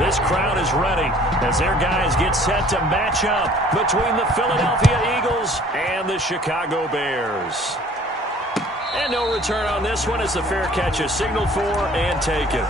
This crowd is ready as their guys get set to match up between the Philadelphia Eagles and the Chicago Bears. And no return on this one as the fair catch is signaled for and taken.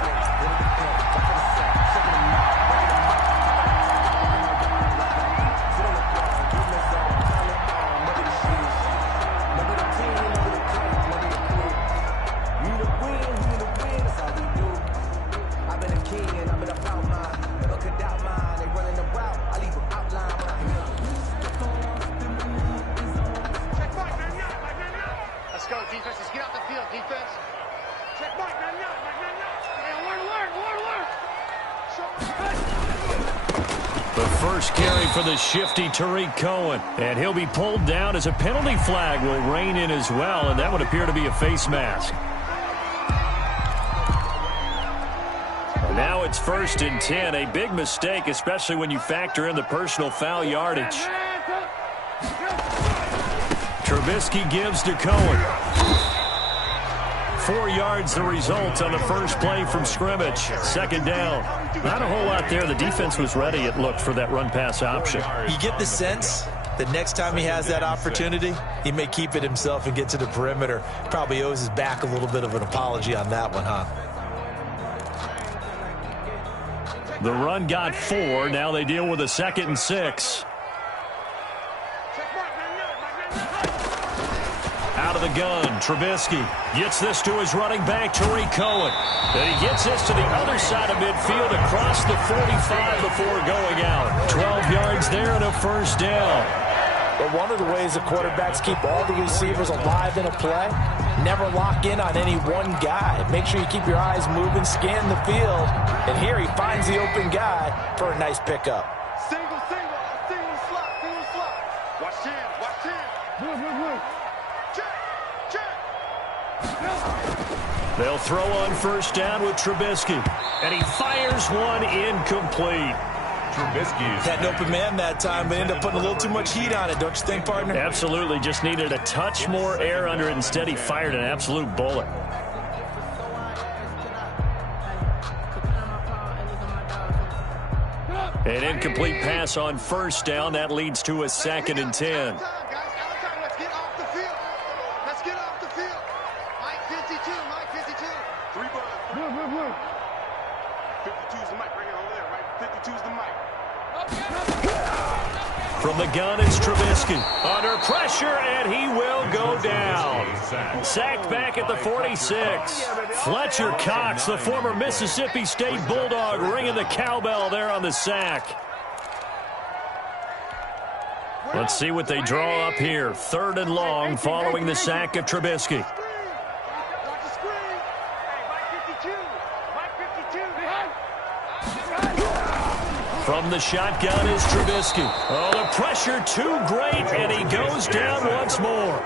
For the shifty Tariq Cohen, and he'll be pulled down as a penalty flag will rein in as well, and that would appear to be a face mask. And now it's 1st and 10, a big mistake, especially when you factor in the personal foul yardage. Trubisky gives to Cohen. 4 yards the result on the first play from scrimmage. 2nd down. Not a whole lot there. The defense was ready, it looked, for that run-pass option. You get the sense that next time he has that opportunity, he may keep it himself and get to the perimeter. Probably owes his back a little bit of an apology on that one, huh? The run got 4. Now they deal with a 2nd and 6. Out of the gun, Trubisky gets this to his running back, Tariq Cohen. And he gets this to the other side of midfield across the 45 before going out. 12 yards there and a 1st down. But one of the ways the quarterbacks keep all the receivers alive in a play, never lock in on any one guy. Make sure you keep your eyes moving, scan the field. And here he finds the open guy for a nice pickup. Single slot. Watch 10. Move. They'll throw on 1st down with Trubisky. And he fires one incomplete. Trubisky had an open man that time, but ended up putting a little too much heat on it, don't you think, partner? Absolutely. Just needed a touch more air under it. Instead, he fired an absolute bullet. An incomplete pass on 1st down. That leads to a 2nd and 10. From the gun, it's Trubisky. Under pressure, and he will go down. Sacked back at the 46. Fletcher Cox, the former Mississippi State Bulldog, ringing the cowbell there on the sack. Let's see what they draw up here. 3rd and long following the sack of Trubisky. From the shotgun is Trubisky. Oh, the pressure too great, and he goes down once more.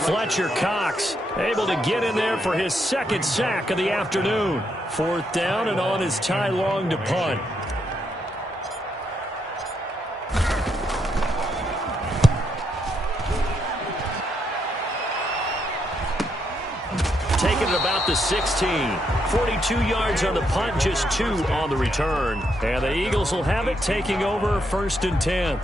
Fletcher Cox able to get in there for his 2nd sack of the afternoon. 4th down and on is Ty Long to punt. Taking it about the 16. 42 yards on the punt, just 2 on the return. And the Eagles will have it, taking over 1st and 10.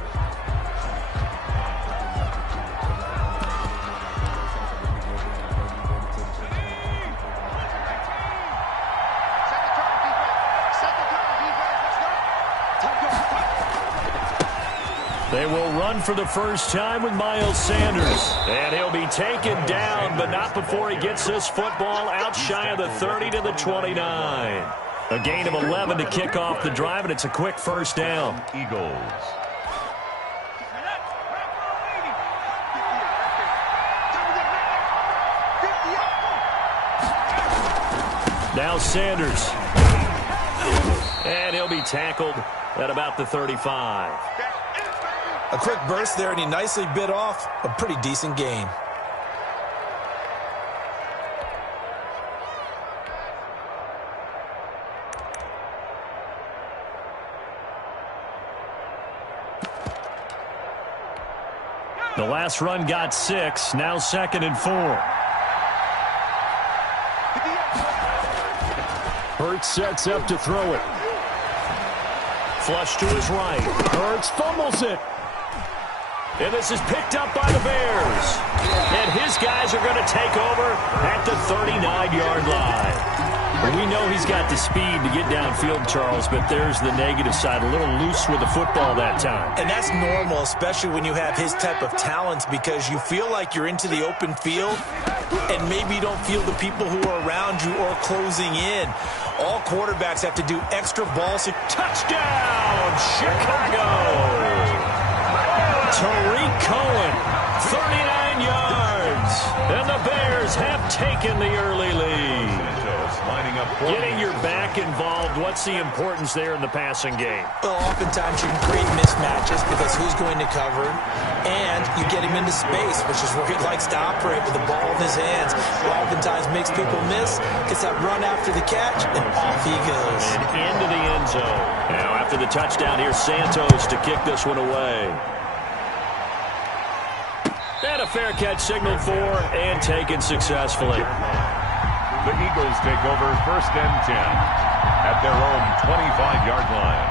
They will run for the first time with Miles Sanders. And he'll be taken down, but not before he gets this football out shy of the 30 to the 29. A gain of 11 to kick off the drive, and it's a quick 1st down. Eagles. Now Sanders. And he'll be tackled at about the 35. A quick burst there, and he nicely bit off a pretty decent gain. The last run got 6, now 2nd and 4. Hurts sets up to throw it. Flush to his right. Hurts fumbles it. And this is picked up by the Bears. And his guys are going to take over at the 39-yard line. We know he's got the speed to get downfield, Charles, but there's the negative side. A little loose with the football that time. And that's normal, especially when you have his type of talents, because you feel like you're into the open field and maybe you don't feel the people who are around you or closing in. All quarterbacks have to do extra balls. Touchdown, Chicago! Tariq Cohen, 39 yards. And the Bears have taken the early lead. Getting your back involved, what's the importance there in the passing game? Well, oftentimes you can create mismatches because who's going to cover him, and you get him into space, which is where he likes to operate with the ball in his hands. Oftentimes makes people miss, gets that run after the catch, and off he goes. And into the end zone. Now after the touchdown, here's Santos to kick this one away. And a fair catch signaled for and taken successfully. The Eagles take over 1st and 10 at their own 25-yard line.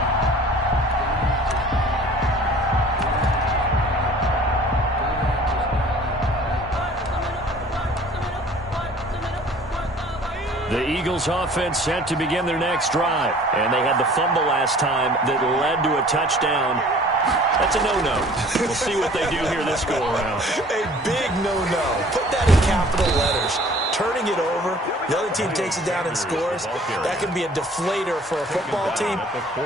The Eagles offense set to begin their next drive. And they had the fumble last time that led to a touchdown. That's a no-no. We'll see what they do here this go-around. A big no-no. Put that in capital letters. Turning it over, the other team takes it down and scores. That can be a deflator for a football team.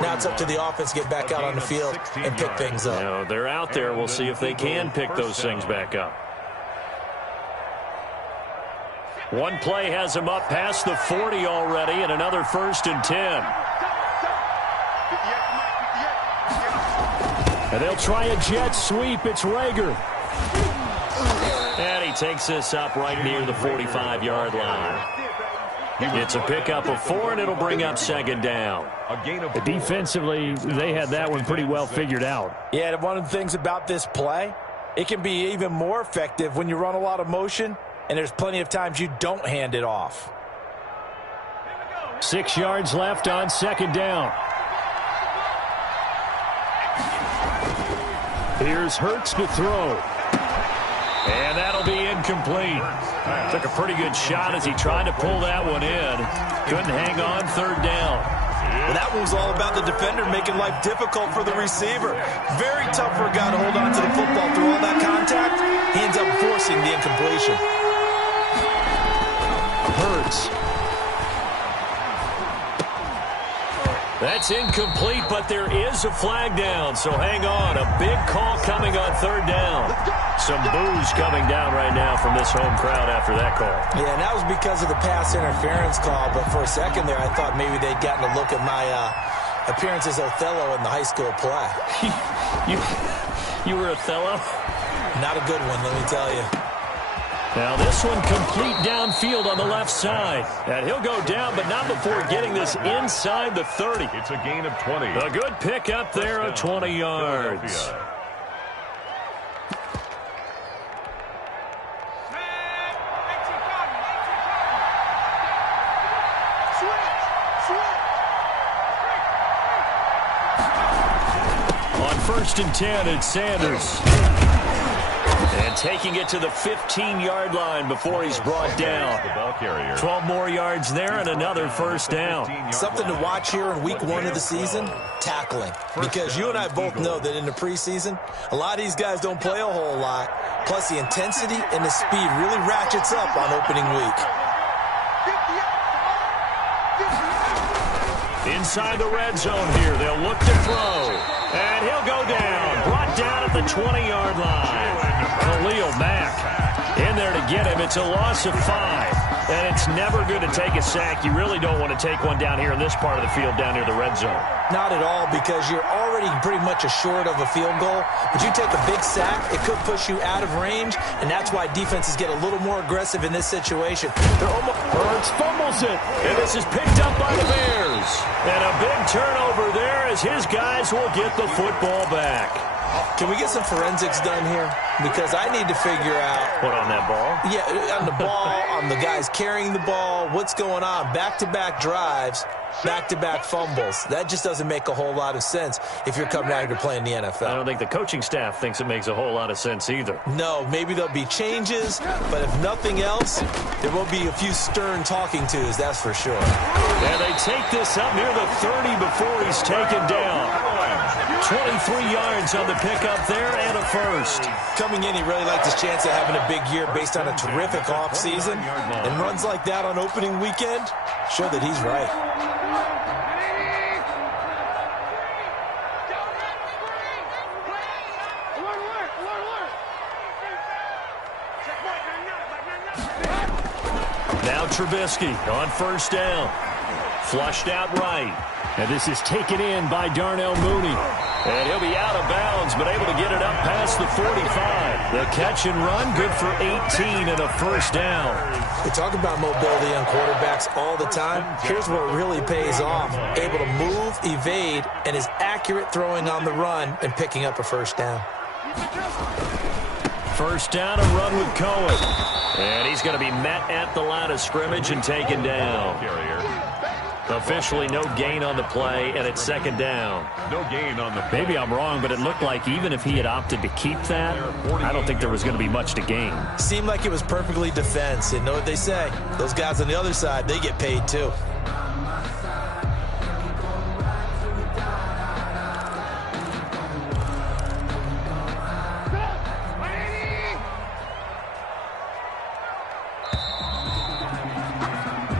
Now it's up to the offense to get back out on the field and pick things up. No, they're out there. We'll see if they can pick those things back up. One play has them up past the 40 already, and another 1st and 10. And they'll try a jet sweep. It's Rager. And he takes this up right near the 45-yard line. It's a pickup of 4, and it'll bring up 2nd down. Defensively, they had that one pretty well figured out. Yeah, one of the things about this play, it can be even more effective when you run a lot of motion, and there's plenty of times you don't hand it off. 6 yards left on 2nd down. Here's Hurts to throw. And that'll be incomplete. Took a pretty good shot as he tried to pull that one in. Couldn't hang on 3rd down. Well, that one was all about the defender making life difficult for the receiver. Very tough for a guy to hold on to the football through all that contact. He ends up forcing the incompletion. Hurts. That's incomplete, but there is a flag down, so hang on. A big call coming on 3rd down. Some boos coming down right now from this home crowd after that call. Yeah, and that was because of the pass interference call, but for a second there I thought maybe they'd gotten a look at my appearance as Othello in the high school play. You were Othello? Not a good one, let me tell you. Now this one complete downfield on the left side. And he'll go down, but not before getting this inside the 30. It's a gain of 20. A good pickup there of 20 yards. On 1st and 10, it's Sanders. And taking it to the 15-yard line before he's brought down. 12 more yards there and another 1st down. Something to watch here in week 1 of the season, tackling. Because you and I both know that in the preseason, a lot of these guys don't play a whole lot. Plus the intensity and the speed really ratchets up on opening week. Inside the red zone here, they'll look to throw. And he'll go down. Brought down at the 20-yard line. Khalil Mack in there to get him. It's a loss of 5. And it's never good to take a sack. You really don't want to take one down here in this part of the field down near the red zone. Not at all, because you're already pretty much assured of a field goal. But you take a big sack, it could push you out of range, and that's why defenses get a little more aggressive in this situation. They're almost... Hurts fumbles it. And this is picked up by the Bears. And a big turnover there as his guys will get the football back. Can we get some forensics done here? Because I need to figure out. What, on that ball? Yeah, on the ball, on the guys carrying the ball, what's going on? Back-to-back drives, back-to-back fumbles. That just doesn't make a whole lot of sense if you're coming out here to play in the NFL. I don't think the coaching staff thinks it makes a whole lot of sense either. No, maybe there'll be changes, but if nothing else, there will be a few stern talking tos, that's for sure. And they take this up near the 30 before he's taken down. 23 yards on the pickup there and a first. Coming in, he really liked his chance of having a big year based on a terrific offseason. And runs like that on opening weekend show that he's right. Now Trubisky on first down. Flushed out right. And this is taken in by Darnell Mooney. And he'll be out of bounds, but able to get it up past the 45. The catch and run, good for 18 and a first down. We talk about mobility on quarterbacks all the time. Here's where it really pays off. Able to move, evade, and is accurate throwing on the run and picking up a first down. First down, a run with Cohen. And he's going to be met at the line of scrimmage and taken down. Officially no gain on the play, and it's second down. No gain on the play. Maybe I'm wrong, but it looked like even if he had opted to keep that, I don't think there was going to be much to gain. Seemed like it was perfectly defense. And know what they say? Those guys on the other side, they get paid too.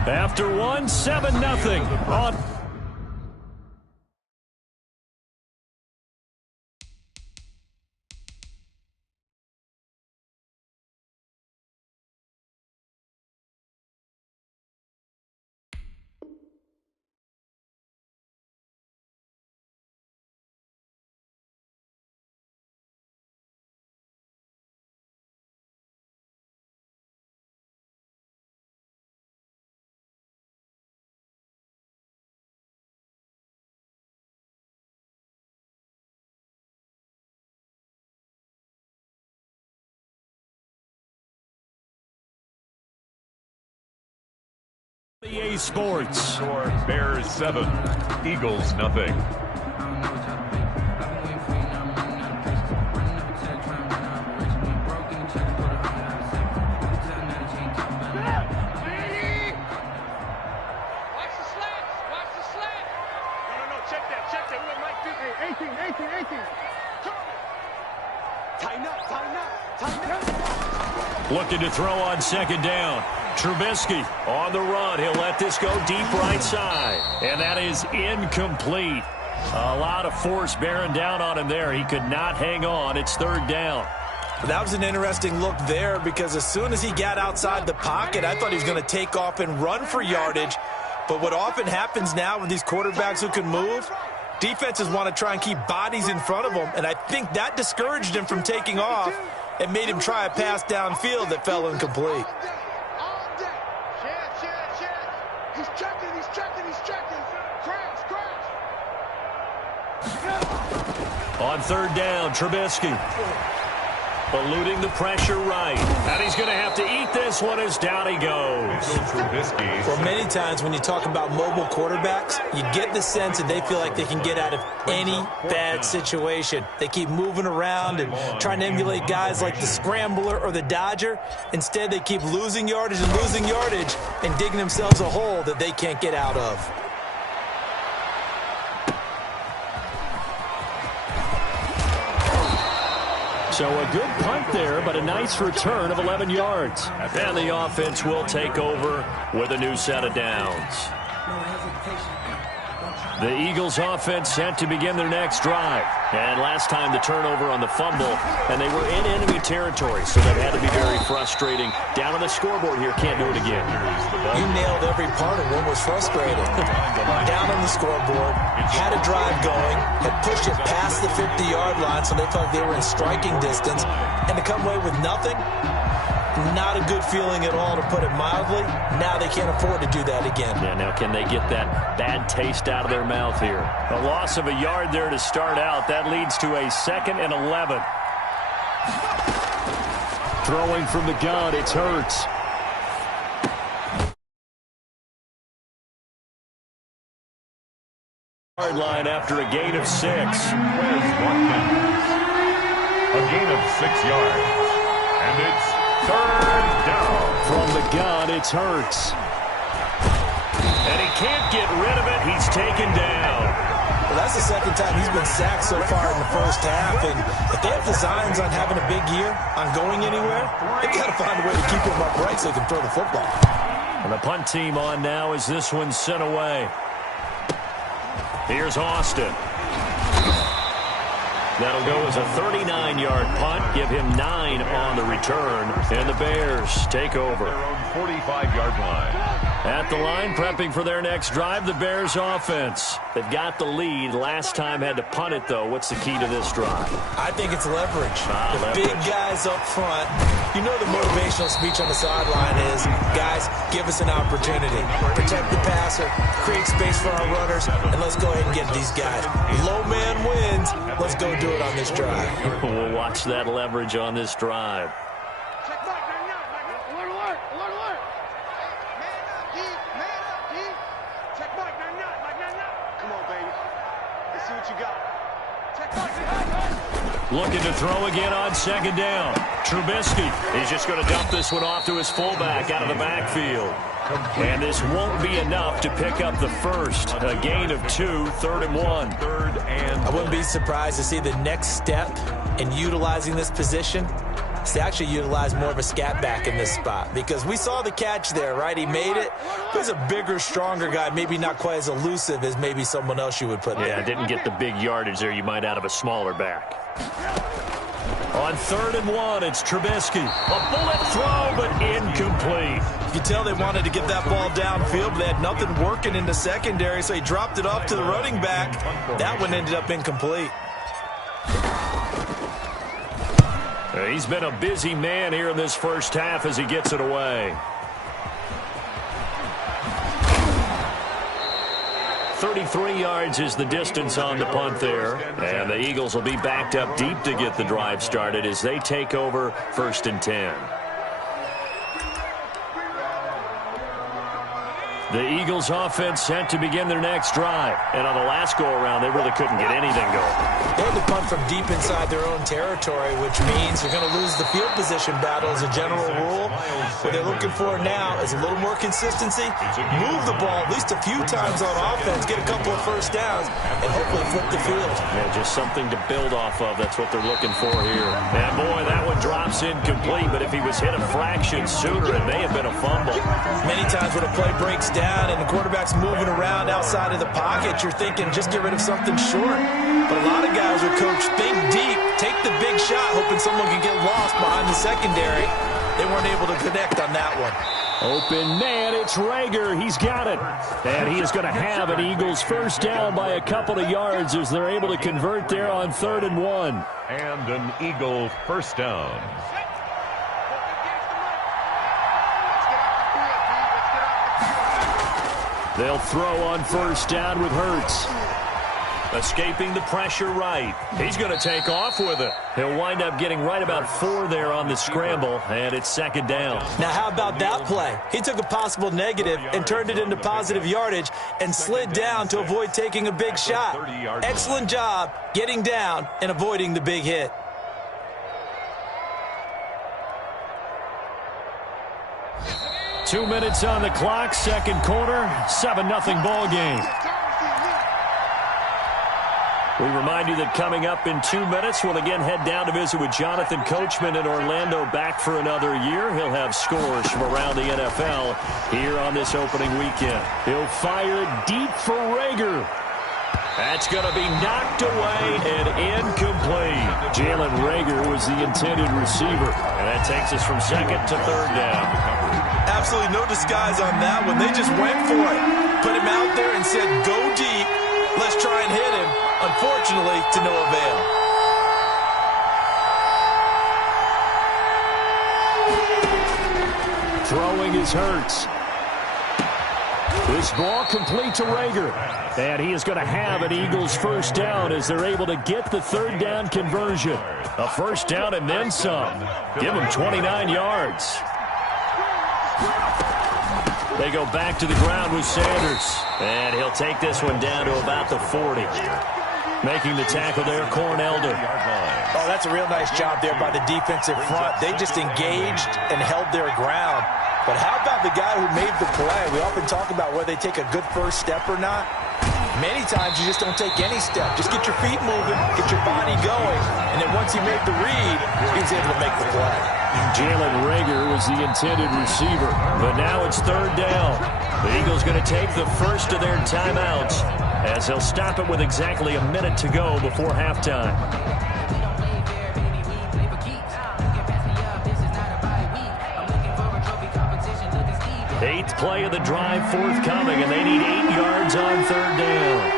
After one, 7-0 on. EA Sports. Score Bears 7, Eagles nothing. Looking to throw on second down. Trubisky on the run. He'll let this go deep right side. And that is incomplete. A lot of force bearing down on him there. He could not hang on. It's third down. That was an interesting look there because as soon as he got outside the pocket, I thought he was going to take off and run for yardage. But what often happens now with these quarterbacks who can move, defenses want to try and keep bodies in front of them. And I think that discouraged him from taking off and made him try a pass downfield that fell incomplete. On third down, Trubisky eluding the pressure right. And he's going to have to eat this one as down he goes. Well, many times when you talk about mobile quarterbacks, you get the sense that they feel like they can get out of any bad situation. They keep moving around and trying to emulate guys like the Scrambler or the Dodger. Instead, they keep losing yardage and digging themselves a hole that they can't get out of. So a good punt there, but a nice return of 11 yards. And the offense will take over with a new set of downs. The Eagles offense set to begin their next drive. And last time the turnover on the fumble, and they were in enemy territory, so that had to be very frustrating. Down on the scoreboard here, can't do it again. You nailed every part of what was frustrating. Down on the scoreboard, had a drive going, had pushed it past the 50-yard line, so they felt they were in striking distance, and to come away with nothing, Not a good feeling at all, to put it mildly. Now they can't afford to do that again. Yeah, now can they get that bad taste out of their mouth here? A loss of a yard there to start out. That leads to a 2nd and 11. Throwing from the gun, it's Hurts. Hard line after a gain of 6. Wes Watkins. A gain of 6 yards. And it's 3rd down. From the gun, it's Hurts. And he can't get rid of it. He's taken down. Well, that's the second time he's been sacked so far in the first half. And if they have designs on having a big year, on going anywhere, they've got to find a way to keep him upright so they can throw the football. And the punt team on now as this one's sent away. Here's Austin. That'll go as a 39-yard punt. Give him 9 on the return. And the Bears take over. Their own 45-yard line. At the line, prepping for their next drive, the Bears offense. They've got the lead. Last time had to punt it, though. What's the key to this drive? I think it's leverage. The Leverage. big guys up front. You know the motivational speech on the sideline is, guys, give us an opportunity. Protect the passer, create space for our runners, and let's go ahead and get these guys. Low man wins. Let's go do it on this drive. We'll watch that leverage on this drive. Check back, alert, alert, alert, alert. Man up, D. Check back, Come on, baby. Let's see what you got. Check back, Looking to throw again on 2nd down. Trubisky is just going to dump this one off to his fullback out of the backfield. And this won't be enough to pick up the first. A gain of 2, 3rd and 1. I wouldn't be surprised to see the next step in utilizing this position is to actually utilize more of a scat back in this spot, because we saw the catch there, right? He made it. But he's a bigger, stronger guy, maybe not quite as elusive as maybe someone else you would put there. Yeah, didn't get the big yardage there you might out of a smaller back. On 3rd and 1, it's Trubisky. A bullet throw, but incomplete. You can tell they wanted to get that ball downfield, but they had nothing working in the secondary, so he dropped it off to the running back. That one ended up incomplete. He's been a busy man here in this first half as he gets it away. 33 yards is the distance on the punt there. And the Eagles will be backed up deep to get the drive started as they take over 1st and 10. The Eagles offense set to begin their next drive. And on the last go-around, they really couldn't get anything going. They had to punt from deep inside their own territory, which means you're going to lose the field position battle as a general rule. What they're looking for now is a little more consistency, move the ball at least a few times on offense, get a couple of first downs, and hopefully flip the field. Yeah, just something to build off of. That's what they're looking for here. And boy, that one drops incomplete, but if he was hit a fraction sooner, it may have been a fumble. Many times when a play breaks down and the quarterback's moving around outside of the pocket, you're thinking just get rid of something short. But a lot of guys are coached, think deep, take the big shot, hoping someone can get lost behind the secondary. They weren't able to connect on that one. Open man, it's Rager. He's got it. And he is going to have an Eagles first down by a couple of yards as they're able to convert there on 3rd and 1. And an Eagle first down. They'll throw on 1st down with Hurts. Escaping the pressure right. He's going to take off with it. He'll wind up getting right about 4 there on the scramble, and it's 2nd down. Now, how about that play? He took a possible negative and turned it into positive yardage and slid down to avoid taking a big shot. Excellent job getting down and avoiding the big hit. Two minutes on the clock, 2nd quarter, 7-0 ball game. We remind you that coming up in 2 minutes, we'll again head down to visit with Jonathan Coachman in Orlando, back for another year. He'll have scores from around the NFL here on this opening weekend. He'll fire deep for Rager. That's going to be knocked away and incomplete. Jalen Rager was the intended receiver. And that takes us from 2nd to 3rd down. Absolutely no disguise on that one. They just went for it. Put him out there and said, go deep. Let's try and hit him. Unfortunately, to no avail. is Hurts. This ball complete to Rager. And he is going to have an Eagles first down as they're able to get the third down conversion. A first down and then some. Give him 29 yards. They go back to the ground with Sanders. And he'll take this one down to about the 40. Making the tackle there, Corn Elder. Oh, that's a real nice job there by the defensive front. They just engaged and held their ground. But how about the guy who made the play? We often talk about whether they take a good first step or not. Many times you just don't take any step. Just get your feet moving, get your body going, and then once he made the read, he was able to make the play. Jalen Rager was the intended receiver, but now it's third down. The Eagles going to take the first of their timeouts as they'll stop it with exactly a minute to go before halftime. Eighth play of the drive forthcoming, and they need 8 yards on third down.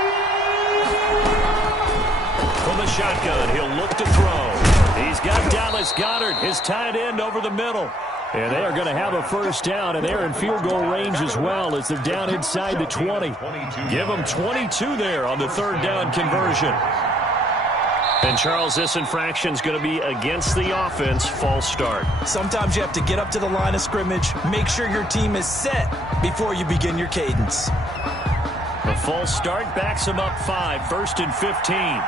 From the shotgun, he'll look to throw. He's got Dallas Goedert, his tight end, over the middle. And they are going to have a first down, and they're in field goal range as well as they're down inside the 20. Give them 22 there on the third down conversion. And, Charles, this infraction's going to be against the offense, false start. Sometimes you have to get up to the line of scrimmage, make sure your team is set before you begin your cadence. The false start backs him up 5, 1st and 15.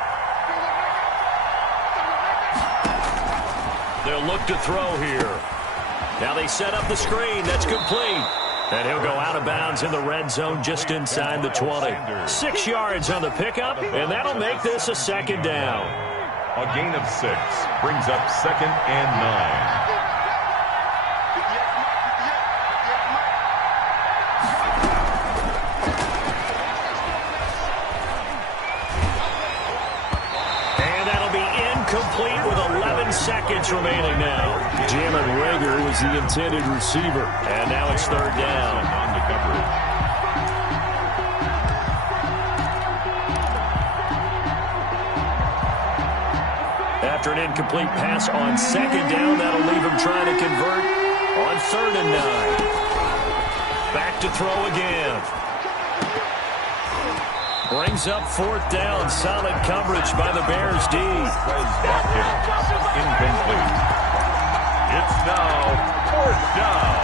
They'll look to throw here. Now they set up the screen. That's complete. And he'll go out of bounds in the red zone just inside the 20. 6 yards on the pickup, and that'll make this a second down. A gain of 6 brings up 2nd and 9. Complete with 11 seconds remaining now. Jalen Rager was the intended receiver. And now it's third down. On the coverage. After an incomplete pass on second down, that'll leave him trying to convert on 3rd and 9. Back to throw again. Brings up 4th down. Solid coverage by the Bears D. Incomplete. It's now 4th down.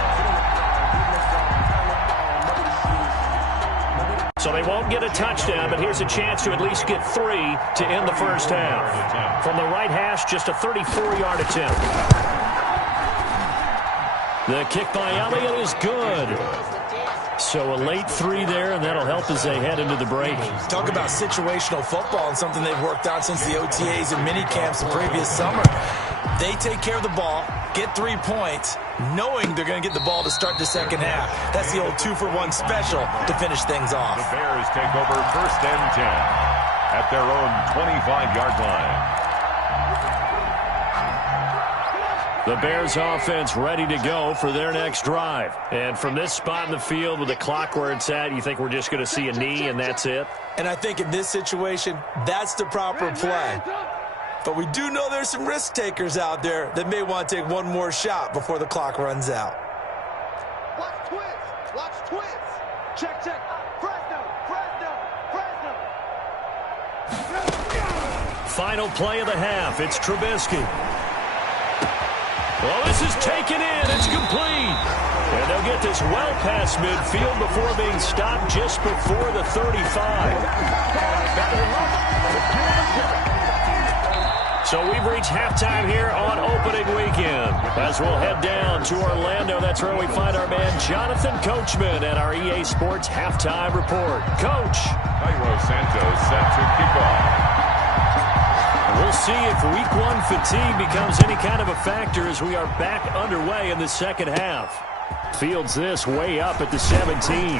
So they won't get a touchdown, but here's a chance to at least get 3 to end the first half. From the right hash, just a 34-yard attempt. The kick by Elliott is good. So a late 3 there, and that'll help as they head into the break. Talk about situational football and something they've worked out since the OTAs and mini camps the previous summer. They take care of the ball, get 3 points, knowing they're going to get the ball to start the second half. That's the old 2-for-1 special to finish things off. The Bears take over 1st and 10 at their own 25-yard line. The Bears offense ready to go for their next drive. And from this spot in the field with the clock where it's at, you think we're just going to see a knee and that's it? And I think in this situation, that's the proper play. But we do know there's some risk takers out there that may want to take one more shot before the clock runs out. Watch twist. Watch twist. Check, check. Fresno. Final play of the half. It's Trubisky. Well, this is taken in. It's complete. And they'll get this well past midfield before being stopped just before the 35. So we've reached halftime here on opening weekend. As we'll head down to Orlando, that's where we find our man Jonathan Coachman at our EA Sports Halftime Report. Coach. Cairo Santos set to kick off. We'll see if week 1 fatigue becomes any kind of a factor as we are back underway in the second half. Fields this way up at the 17.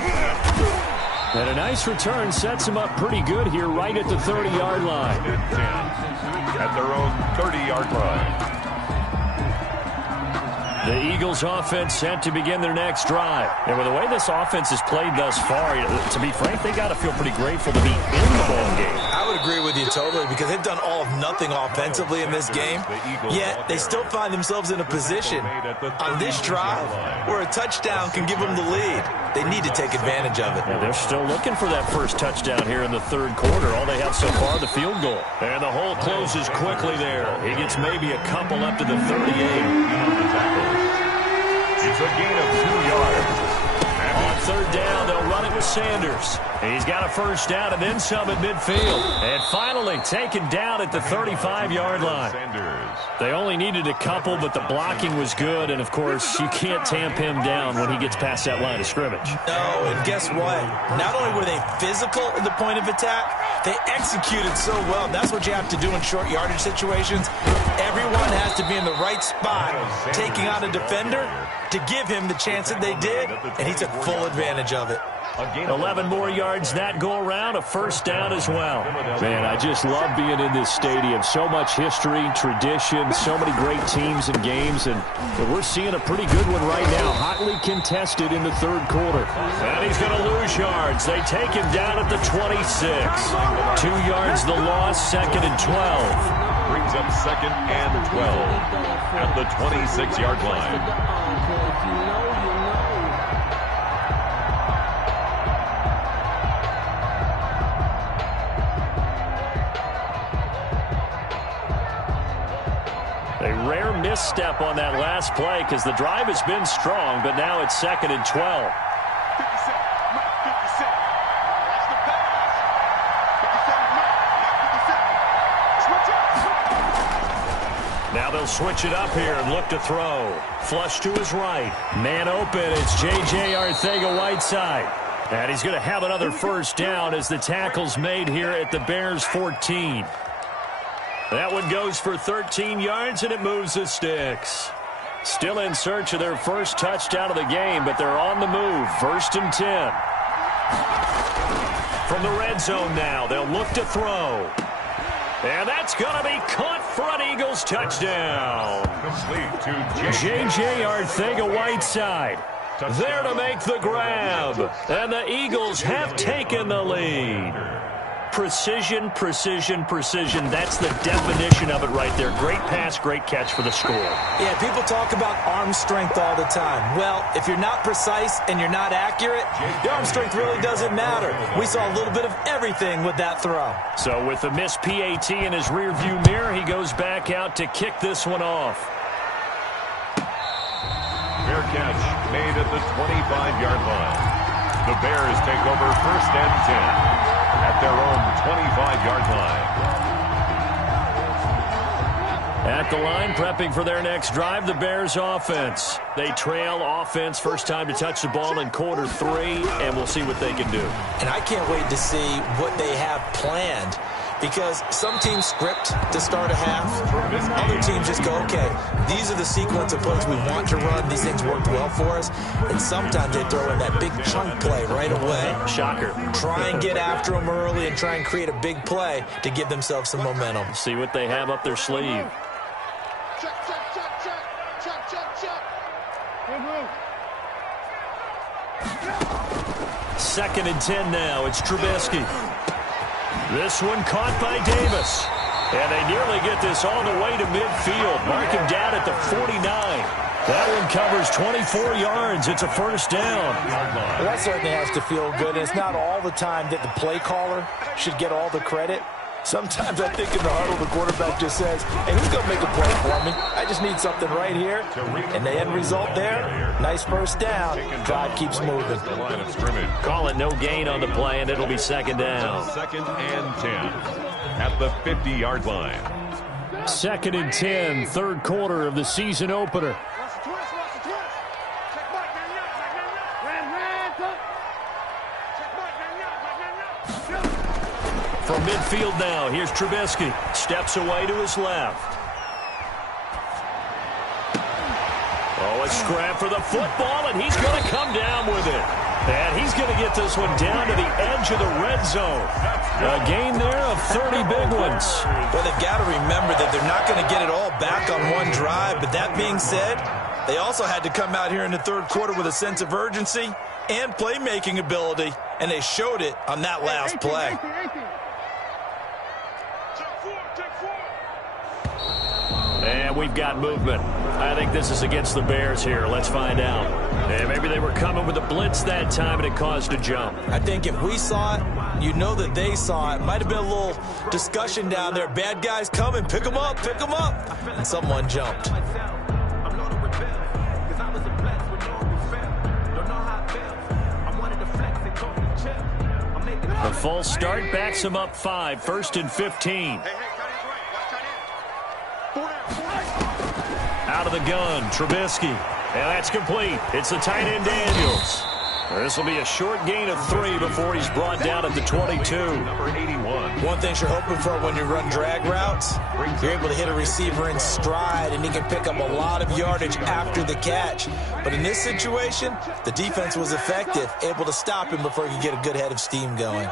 And a nice return sets him up pretty good here right at the 30-yard line. 10 at their own 30-yard line. The Eagles offense set to begin their next drive. And with the way this offense has played thus far, to be frank, they got to feel pretty grateful to be in the ball game. I I would agree with you totally because they've done all of nothing offensively in this game, yet they still find themselves in a position on this drive where a touchdown can give them the lead. They need to take advantage of it. Yeah, they're still looking for that first touchdown here in the third quarter. All they have so far, the field goal. And the hole closes quickly there. He gets maybe a couple up to the 38. It's a gain of 2 yards. On third down, they'll run it with Sanders. He's got a first down and then some at midfield. And finally taken down at the 35-yard line. They only needed a couple, but the blocking was good. And, of course, you can't tamp him down when he gets past that line of scrimmage. No, and guess what? Not only were they physical at the point of attack, they executed so well. That's what you have to do in short yardage situations. Everyone has to be in the right spot, taking on a defender to give him the chance that they did, and he took full advantage of it. 11 more yards that go around, a first down as well. Man, I just love being in this stadium. So much history, tradition, so many great teams and games, and we're seeing a pretty good one right now, hotly contested in the third quarter. And he's going to lose yards. They take him down at the 26. 2 yards the loss, second and 12. Brings up second and 12 at the 26-yard line. A rare misstep on that last play because the drive has been strong, but now it's second and 12. 57, 57. That's the pass. 57, 57. Switch it. Now they'll switch it up here and look to throw. Flush to his right. Man open. It's J.J. Arcega-Whiteside. And he's going to have another first down as the tackle's made here at the Bears' 14. That one goes for 13 yards, and it moves the sticks. Still in search of their first touchdown of the game, but they're on the move. First and 10. From the red zone now, they'll look to throw. And that's going to be caught for an Eagles touchdown. Complete to J.J. Arcega-Whiteside there to make the grab. And the Eagles have taken the lead. Precision, precision, precision. That's the definition of it right there. Great pass, great catch for the score. Yeah, people talk about arm strength all the time. Well, if you're not precise and you're not accurate, your arm strength really doesn't matter. We saw a little bit of everything with that throw. So with the missed PAT in his rearview mirror, he goes back out to kick this one off. Fair catch made at the 25-yard line. The Bears take over first and 10 at their own 25-yard line. At the line, prepping for their next drive, the Bears offense. They trail offense, first time to touch the ball in quarter 3, and we'll see what they can do. And I can't wait to see what they have planned, because some teams script to start a half. Other teams just go, okay, these are the sequence of plays we want to run. These things worked well for us. And sometimes they throw in that big chunk play right away. Shocker. Try and get after them early and try and create a big play to give themselves some momentum. See what they have up their sleeve. Check, check, check, check. Check, check, check. Second and 10 now. It's Trubisky. This one caught by Davis. And they nearly get this all the way to midfield. Mark him down at the 49. That one covers 24 yards. It's a first down. Well, that certainly has to feel good. And it's not all the time that the play caller should get all the credit. Sometimes I think in the huddle, the quarterback just says, hey, who's going to make a play for me? I just need something right here. And the end result there, nice first down. Drive keeps moving. Call it no gain on the play, and it'll be second down. Second and 10 at the 50-yard line. Second and 10, third quarter of the season opener. Watch the twist, watch the twist. Check Mike, ran, check Mike, ran. From midfield now, here's Trubisky. Steps away to his left. Oh, a scrap for the football, and he's going to come down with it. And he's going to get this one down to the edge of the red zone. A gain there of 30 big ones. Well, they've got to remember that they're not going to get it all back on one drive. But that being said, they also had to come out here in the third quarter with a sense of urgency and playmaking ability. And they showed it on that last play. And we've got movement. I think this is against the Bears here. Let's find out. And maybe they were coming with a blitz that time and it caused a jump. I think if we saw it, you know that they saw it. Might have been a little discussion down there. Bad guys coming. Pick them up. Pick them up. And someone jumped. The false start backs him up 5. 1st and 15. Out of the gun, Trubisky. And that's complete. It's the tight end Daniels. This will be a short gain of 3 before he's brought down at the 22. Number 81. One thing you're hoping for when you run drag routes, you're able to hit a receiver in stride, and he can pick up a lot of yardage after the catch. But in this situation, the defense was effective, able to stop him before he could get a good head of steam going.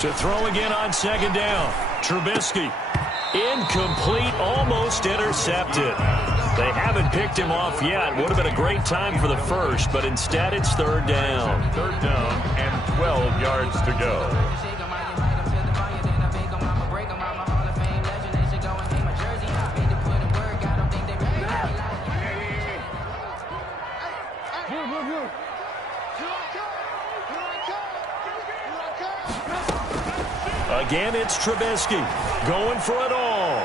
To throw again on 2nd down. Trubisky. Incomplete, almost intercepted. They haven't picked him off yet. Would have been a great time for the first, but instead it's 3rd down. 3rd down and 12 yards to go. Again, it's Trubisky going for it all.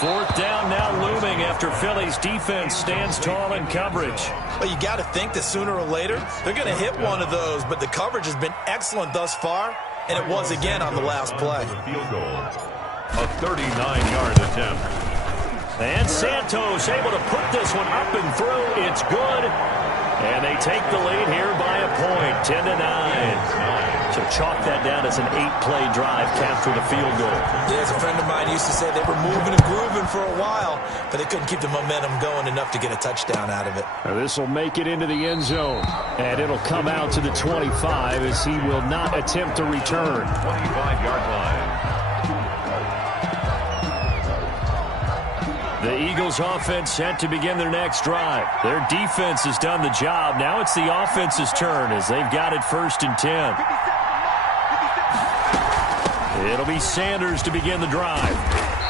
4th down now looming after Philly's defense stands tall in coverage. Well, you got to think that sooner or later they're going to hit one of those, but the coverage has been excellent thus far, and it was again on the last play. Field goal. A 39-yard attempt. And Santos able to put this one up and through. It's good. And they take the lead here by a point, 10-9. So chalk that down as an 8-play drive, capture the field goal. Yeah, as a friend of mine used to say, they were moving and grooving for a while, but they couldn't keep the momentum going enough to get a touchdown out of it. This will make it into the end zone, and it'll come out to the 25 as he will not attempt to return. 25-yard line. The Eagles offense set to begin their next drive. Their defense has done the job. Now it's the offense's turn as they've got it 1st and 10. It'll be Sanders to begin the drive.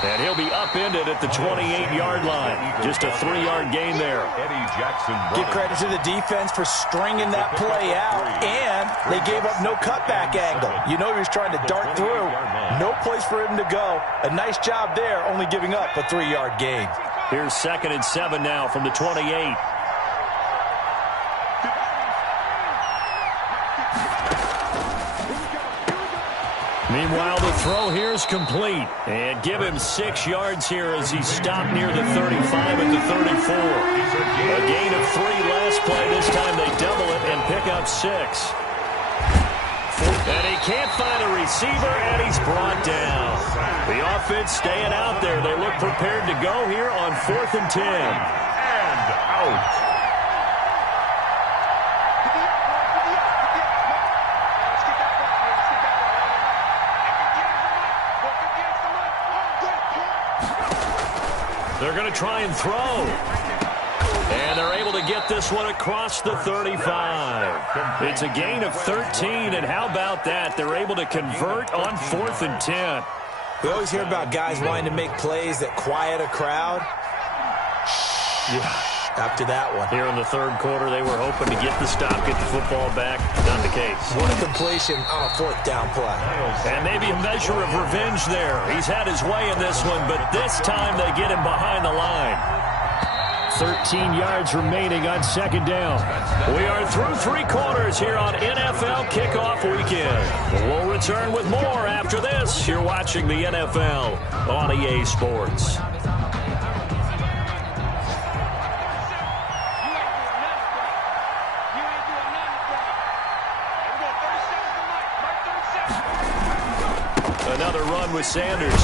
And he'll be upended at the 28-yard line. Just a 3-yard gain there. Eddie Jackson. Give credit to the defense for stringing that play out, and they gave up no cutback angle. You know he was trying to dart through. No place for him to go. A nice job there, only giving up a 3-yard gain. Here's 2nd and 7 now from the 28. Meanwhile, the throw here is complete. And give him 6 yards here as he's stopped near the 35 at the 34. A gain of 3 last play. This time they double it and pick up 6. And he can't find a receiver, and he's brought down. The offense staying out there. They look prepared to go here on 4th and 10. And out. They're going to try and throw. And they're able to get this one across the 35. It's a gain of 13, and how about that? They're able to convert on 4th and 10. We always hear about guys wanting to make plays that quiet a crowd. After that one. Here in the 3rd quarter, they were hoping to get the stop, get the football back. Not the case. What a completion on a 4th down play. And maybe a measure of revenge there. He's had his way in this one, but this time they get him behind the line. 13 yards remaining on 2nd down. We are through 3 quarters here on NFL Kickoff Weekend. We'll return with more after this. You're watching the NFL on EA Sports. Another run with Sanders.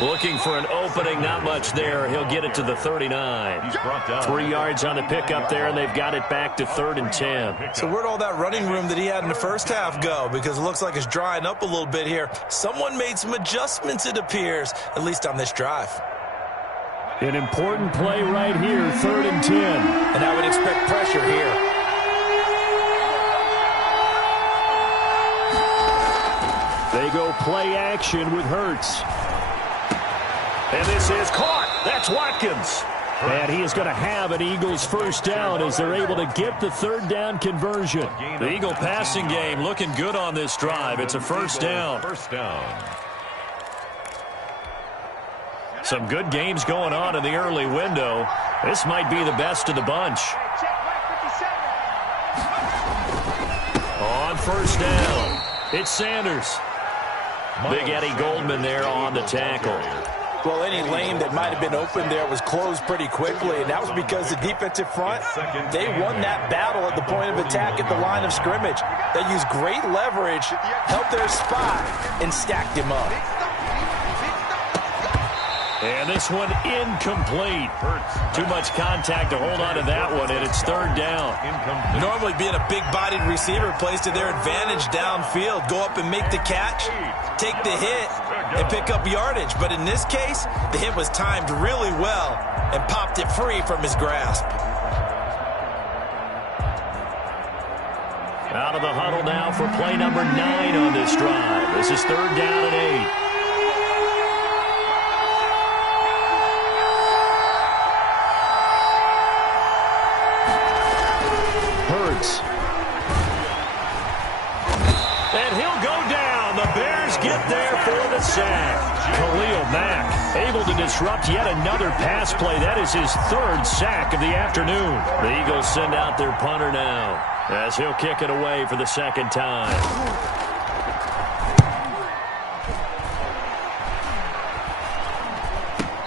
Looking for an opening, not much there. He'll get it to the 39. He's brought down. 3 yards on the pickup there, and they've got it back to 3rd and 10. So where'd all that running room that he had in the first half go? Because it looks like it's drying up a little bit here. Someone made some adjustments, it appears, at least on this drive. An important play right here, 3rd and 10. And I would expect pressure here. They go play action with Hurts. And this is caught. That's Watkins. And he is going to have an Eagles first down as they're able to get the third down conversion. The Eagle passing game looking good on this drive. It's a first down. Some good games going on in the early window. This might be the best of the bunch. On first down, it's Sanders. Big Eddie Goldman there on the tackle. Well, any lane that might have been open there was closed pretty quickly, and that was because the defensive front, they won that battle at the point of attack at the line of scrimmage. They used great leverage, held their spot, and stacked him up. And this one incomplete. Too much contact to hold on to that one, and it's third down. Normally being a big-bodied receiver plays to their advantage downfield. Go up and make the catch, take the hit, and pick up yardage. But in this case, the hit was timed really well and popped it free from his grasp. Out of the huddle now for play number 9 on this drive. This is third down and 8. Hurts. And he'll go down. The Bears get there for the sack. Khalil Mack able to disrupt yet another pass play. That is his third sack of the afternoon. The Eagles send out their punter now as he'll kick it away for the second time.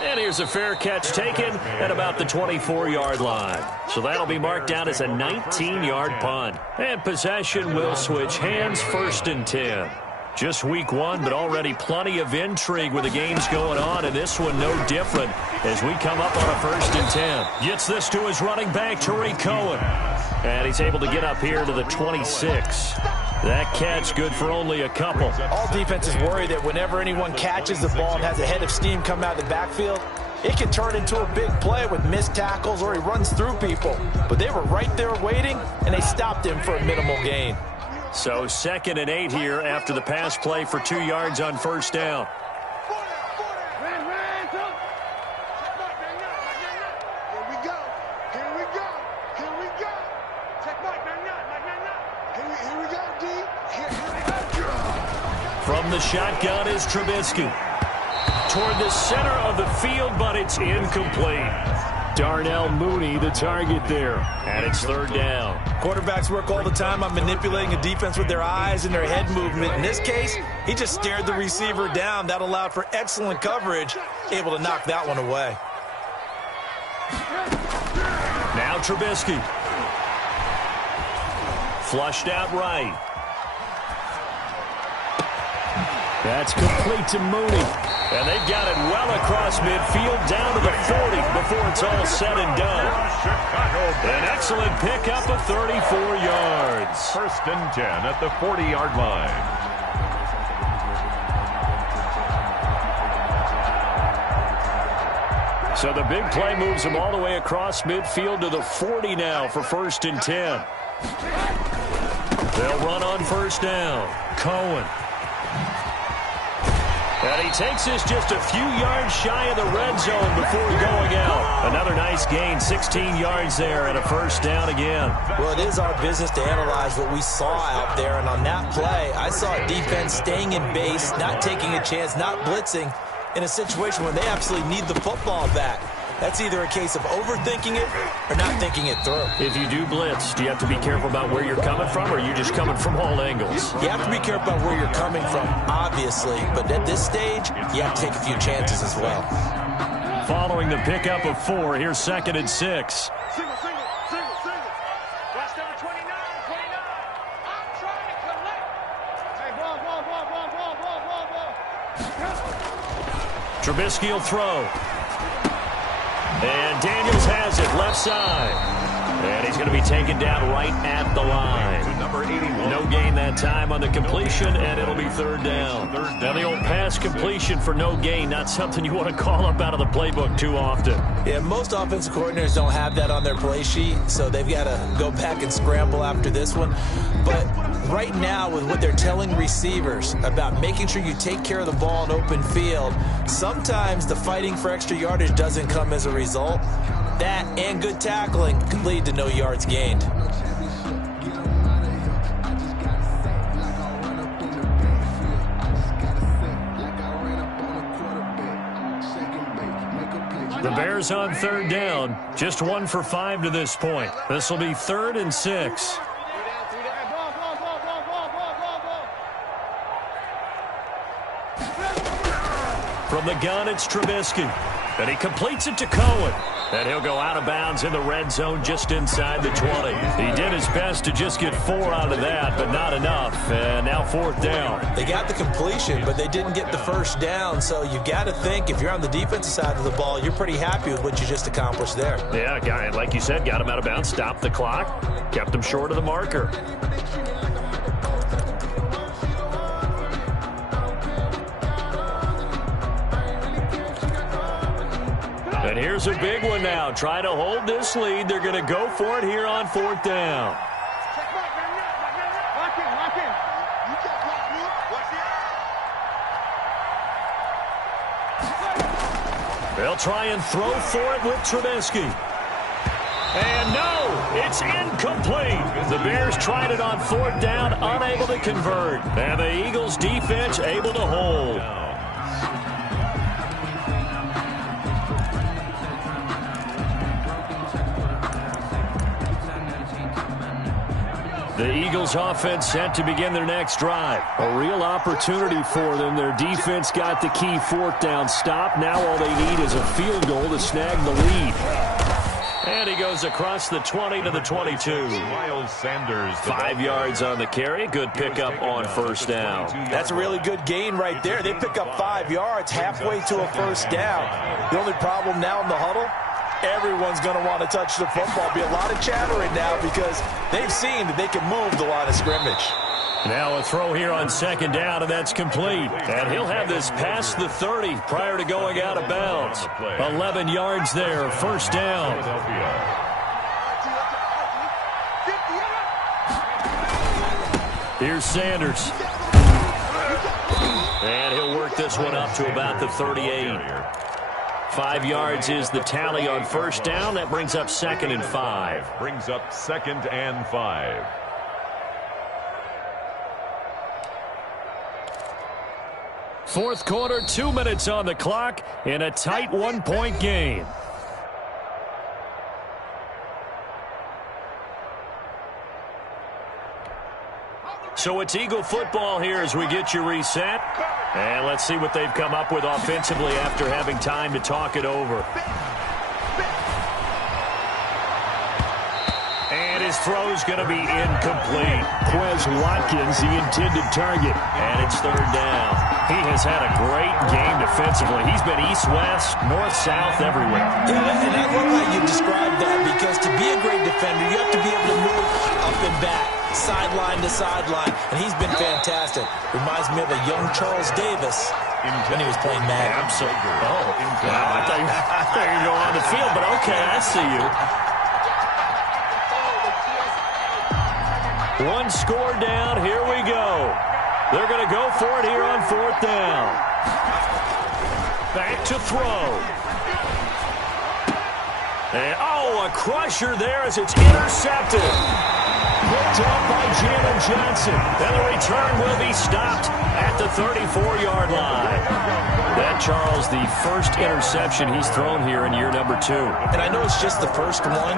And here's a fair catch taken at about the 24-yard line. So that'll be marked down as a 19-yard punt. And possession will switch hands, first and 10. Just week 1, but already plenty of intrigue with the games going on, and this one no different as we come up on a first and 10. Gets this to his running back, Tariq Cohen. And he's able to get up here to the 26. That catch good for only a couple. All defenses worry that whenever anyone catches the ball and has a head of steam come out of the backfield, it can turn into a big play with missed tackles or he runs through people. But they were right there waiting, and they stopped him for a minimal gain. So 2nd and 8 here after the pass play for 2 yards on first down. From the shotgun is Trubisky. Toward the center of the field, but it's incomplete. Darnell Mooney, the target there. And it's third down. Quarterbacks work all the time on manipulating a defense with their eyes and their head movement. In this case, he just stared the receiver down. That allowed for excellent coverage, able to knock that one away. Now Trubisky. Flushed out right. That's complete to Mooney. And they've got it well across midfield down to the 40 before it's all said and done. An excellent pickup of 34 yards. First and 10 at the 40-yard line. So the big play moves them all the way across midfield to the 40 now for first and 10. They'll run on first down. Cohen. And he takes this just a few yards shy of the red zone before going out. Another nice gain, 16 yards there and a first down again. Well, it is our business to analyze what we saw out there. And on that play, I saw a defense staying in base, not taking a chance, not blitzing in a situation where they absolutely need the football back. That's either a case of overthinking it or not thinking it through. If you do blitz, do you have to be careful about where you're coming from, or are you just coming from all angles? You have to be careful about where you're coming from, obviously. But at this stage, you have to take a few chances as well. Following the pickup of 4, here's 2nd and 6. Single. Watch number 29. I'm trying to collect. Hey, ball. Trubisky will throw. And Daniels has it left side. And he's going to be taken down right at the line. Number 81. No gain that time on the completion, and it'll be third down. Now the old pass completion for no gain, not something you want to call up out of the playbook too often. Yeah, most offensive coordinators don't have that on their play sheet, so they've got to go back and scramble after this one. But right now, with what they're telling receivers about making sure you take care of the ball in open field, sometimes the fighting for extra yardage doesn't come as a result. That and good tackling could lead to no yards gained. The Bears on third down, just 1 for 5 to this point. This will be 3rd and 6. From the gun, it's Trubisky. And he completes it to Cohen. And he'll go out of bounds in the red zone just inside the 20. He did his best to just get 4 out of that, but not enough. And now 4th down. They got the completion, but they didn't get the first down. So you got to think, if you're on the defensive side of the ball, you're pretty happy with what you just accomplished there. Yeah, guy, like you said, got him out of bounds, stopped the clock, kept him short of the marker. And here's a big one now. Trying to hold this lead. They're going to go for it here on 4th down. Lock in, lock in. You can't block me. Watch the eye. They'll try and throw for it with Trubisky. And no, it's incomplete. The Bears tried it on 4th down, unable to convert. And the Eagles defense able to hold. The Eagles offense set to begin their next drive. A real opportunity for them. Their defense got the key 4th down stop. Now all they need is a field goal to snag the lead. And he goes across the 20 to the 22. Miles Sanders. 5 yards on the carry. Good pickup on 1st down. That's a really good gain right there. They pick up 5 yards halfway to a 1st down. The only problem now in the huddle, everyone's going to want to touch the football. Be a lot of chattering now because they've seen that they can move the line of scrimmage. Now a throw here on 2nd down, and that's complete. And he'll have this past the 30 prior to going out of bounds. 11 yards there, 1st down. Here's Sanders. And he'll work this one up to about the 38. 5 yards is the tally on 1st down. That brings up 2nd and 5. Brings up 2nd and 5. Fourth quarter, 2 minutes on the clock in a tight 1-point game. So it's Eagle football here as we get you reset. And let's see what they've come up with offensively after having time to talk it over. And his throw's going to be incomplete. Quez Watkins, the intended target. And it's 3rd down. He has had a great game defensively. He's been east-west, north-south, everywhere. Yeah, and I love how you described that, because to be a great defender, you have to be able to move up and back, sideline to sideline, and he's been fantastic. Reminds me of a young Charles Davis when he was playing Madden. Absolutely. Oh, wow, I thought you were going on the field, but okay, I see you. One score down. Here we go. They're going to go for it here on 4th down. Back to throw. And, oh, a crusher there as it's intercepted. Picked up by Jalen Johnson. And the return will be stopped at the 34-yard line. That, Charles, the first interception he's thrown here in year number 2. And I know it's just the first one,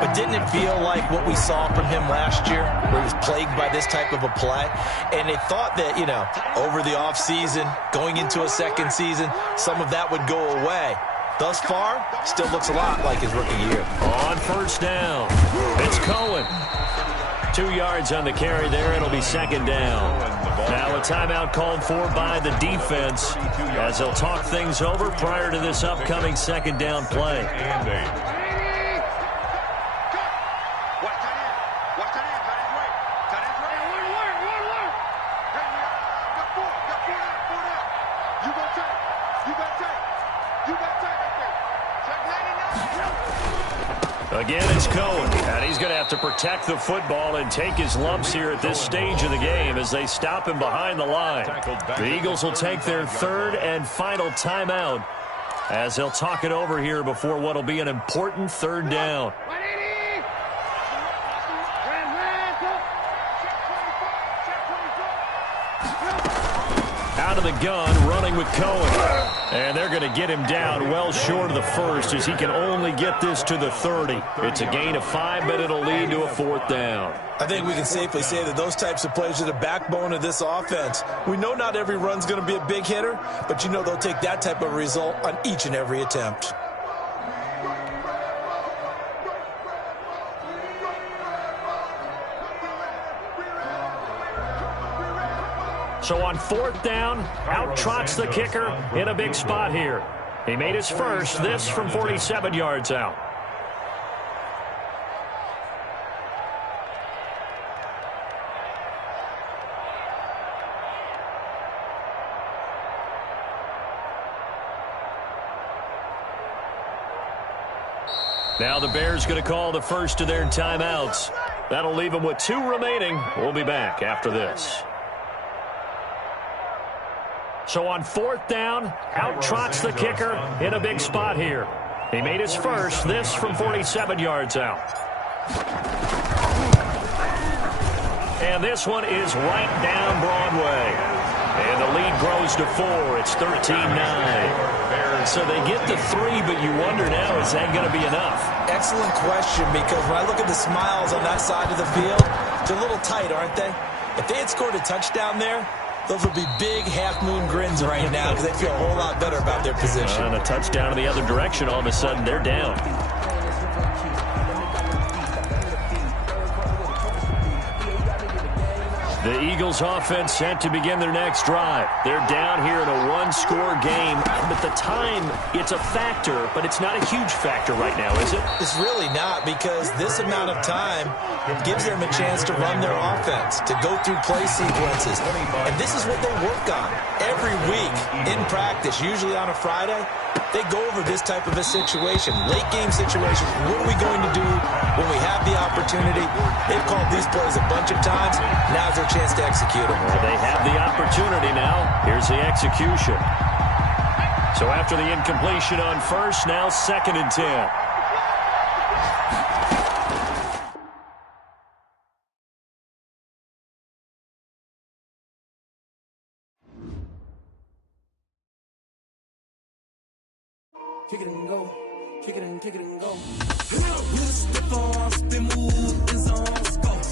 but didn't it feel like what we saw from him last year, where he was plagued by this type of a play? And they thought that, over the offseason, going into a second season, some of that would go away. Thus far, still looks a lot like his rookie year. On 1st down, it's Cohen. 2 yards on the carry there. It'll be 2nd down. Now a timeout called for by the defense as they'll talk things over prior to this upcoming 2nd down play. Again, it's Cohen, and he's going to have to protect the football and take his lumps here at this stage of the game as they stop him behind the line. The Eagles will take their third and final timeout as they'll talk it over here before what will be an important third down. Out of the gun, running with Cohen. And they're going to get him down well short of the first as he can only get this to the 30. It's a gain of 5, but it'll lead to a fourth down. I think we can safely say that those types of plays are the backbone of this offense. We know not every run's going to be a big hitter, but you know they'll take that type of result on each and every attempt. So on fourth down, out trots the kicker in a big spot here. He made his first, this from 47 yards out. Now the Bears going to call the first of their timeouts. That'll leave them with 2 remaining. We'll be back after this. So on fourth down, out trots the kicker in a big spot here. He made his first, this from 47 yards out. And this one is right down Broadway. And the lead grows to 4. It's 13-9. So they get to 3, but you wonder now, is that going to be enough? Excellent question, because when I look at the smiles on that side of the field, they're a little tight, aren't they? If they had scored a touchdown there, those would be big half-moon grins right now because they feel a whole lot better about their position. And a touchdown in the other direction, all of a sudden they're down. The Eagles offense set to begin their next drive. They're down here in a one-score game, but the time, it's a factor, but it's not a huge factor right now, is it? It's really not, because this amount of time gives them a chance to run their offense, to go through play sequences. And this is what they work on every week in practice, usually on a Friday. They go over this type of a situation, late-game situations. What are we going to do when we have the opportunity? They've called these plays a bunch of times. Now's their chance to execute them. Well, they have the opportunity now. Here's the execution. So after the incompletion on first, now 2nd and 10. Kick it and go, kick it and go. With a step on, spin move, is on, scope,